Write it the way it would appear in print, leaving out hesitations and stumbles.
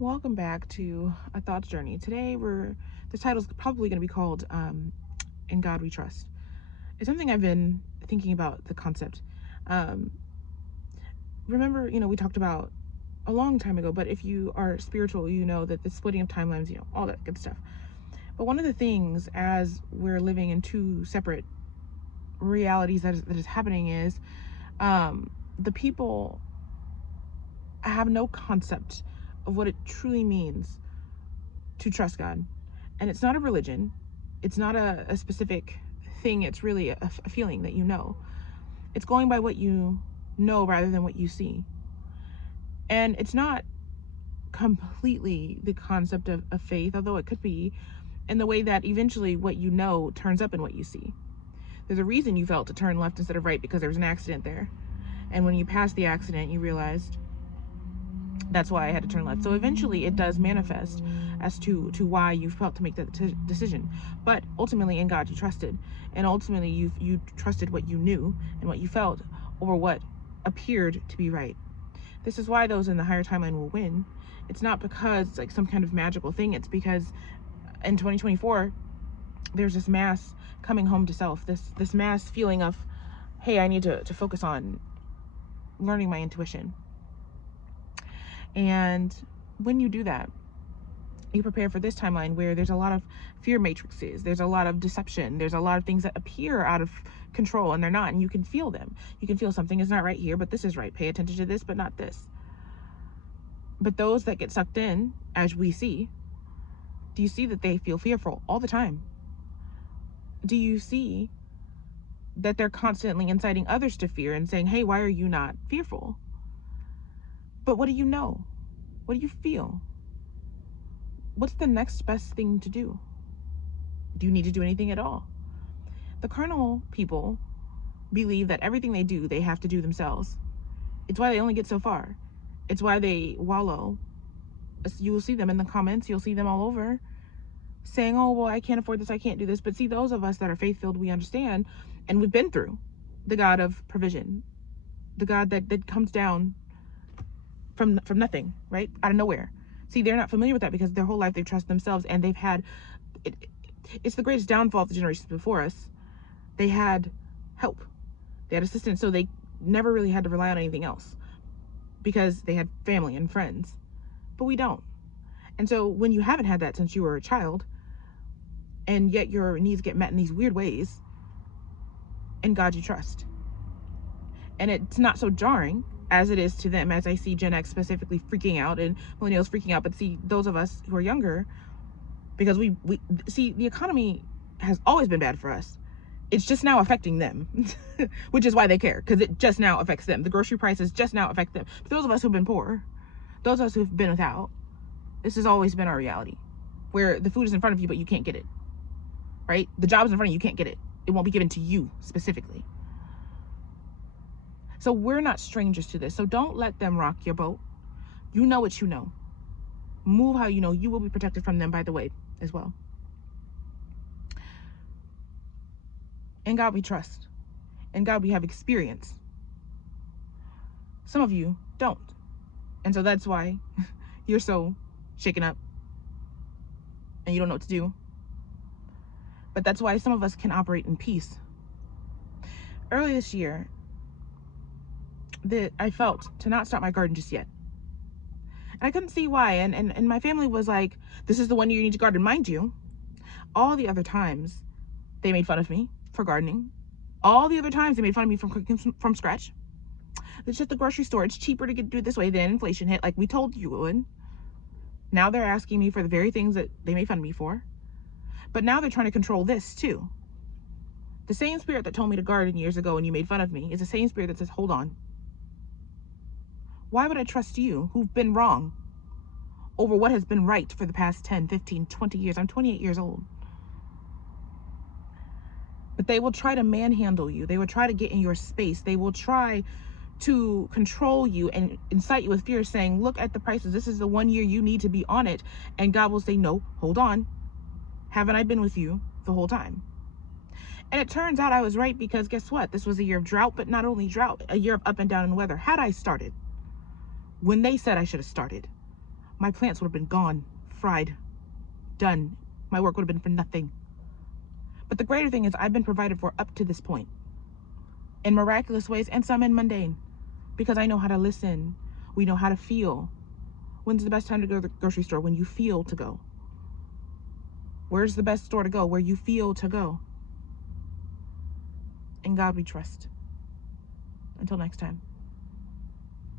Welcome back to A Thoughts Journey. Today, the title's probably going to be called "In God We Trust." It's something I've been thinking about the concept. Um, Remember, we talked about a long time ago. But if you are spiritual, you know that the splitting of timelines, all that good stuff. But one of the things, as we're living in two separate realities that is happening, is the people have no concept of what it truly means to trust God. And it's not a religion, it's not a specific thing, it's really a feeling that you know. It's going by what you know rather than what you see. And it's not completely the concept of faith, although it could be, in the way that eventually what you know turns up in what you see. There's a reason you felt to turn left instead of right, because there was an accident there. And when you passed the accident, you realized that's why I had to turn left. So eventually it does manifest as to why you felt to make that decision. But ultimately, in God you trusted, and ultimately you trusted what you knew and what you felt over what appeared to be right. This is why those in the higher timeline will win. It's not because it's like some kind of magical thing. It's because in 2024 there's this mass coming home to self, this mass feeling of, hey, I need to focus on learning my intuition. And when you do that, you prepare for this timeline where there's a lot of fear matrices, there's a lot of deception, there's a lot of things that appear out of control and they're not, and you can feel them. You can feel something is not right here, but this is right. Pay attention to this, but not this. But those that get sucked in, as we see, do you see that they feel fearful all the time? Do you see that they're constantly inciting others to fear and saying, hey, why are you not fearful? But what do you know? What do you feel? What's the next best thing to do? Do you need to do anything at all? The carnal people believe that everything they do, they have to do themselves. It's why they only get so far. It's why they wallow. You will see them in the comments. You'll see them all over saying, oh, well, I can't afford this, I can't do this. But see, those of us that are faith-filled, we understand, and we've been through the God of provision, the God that comes down from nothing, right? Out of nowhere. See, they're not familiar with that because their whole life they've trusted themselves, and they've had, it's the greatest downfall of the generations before us. They had help. They had assistance, so they never really had to rely on anything else because they had family and friends. But we don't. And so when you haven't had that since you were a child, and yet your needs get met in these weird ways, in God you trust. And it's not so jarring as it is to them, as I see Gen X specifically freaking out and millennials freaking out. But see, those of us who are younger, because we see, the economy has always been bad for us. It's just now affecting them, which is why they care, because it just now affects them. The grocery prices just now affect them. But those of us who've been poor, those of us who've been without, this has always been our reality, where the food is in front of you, but you can't get it, right? The job is in front of you, you can't get it. It won't be given to you specifically. So we're not strangers to this. So don't let them rock your boat. You know what you know. Move how you know. You will be protected from them, by the way, as well. In God we trust. In God we have experience. Some of you don't. And so that's why you're so shaken up and you don't know what to do. But that's why some of us can operate in peace. Early this year, that I felt to not start my garden just yet. And I couldn't see why. And my family was like, this is the one year you need to garden. Mind you, all the other times they made fun of me for gardening. All the other times they made fun of me from cooking from scratch. It's at the grocery store. It's cheaper to do it this way. Then inflation hit, like we told you it would. Now they're asking me for the very things that they made fun of me for. But now they're trying to control this too. The same spirit that told me to garden years ago and you made fun of me is the same spirit that says, hold on. Why would I trust you who've been wrong over what has been right for the past 10, 15, 20 years? I'm 28 years old. But they will try to manhandle you. They will try to get in your space. They will try to control you and incite you with fear, saying, look at the prices. This is the one year you need to be on it. And God will say, no, hold on. Haven't I been with you the whole time? And it turns out I was right, because guess what? This was a year of drought, but not only drought, a year of up and down in weather. Had I started when they said I should have started, my plants would have been gone, fried, done. My work would have been for nothing. But the greater thing is I've been provided for up to this point in miraculous ways and some in mundane, because I know how to listen. We know how to feel. When's the best time to go to the grocery store? When you feel to go. Where's the best store to go? Where you feel to go. In God we trust. Until next time.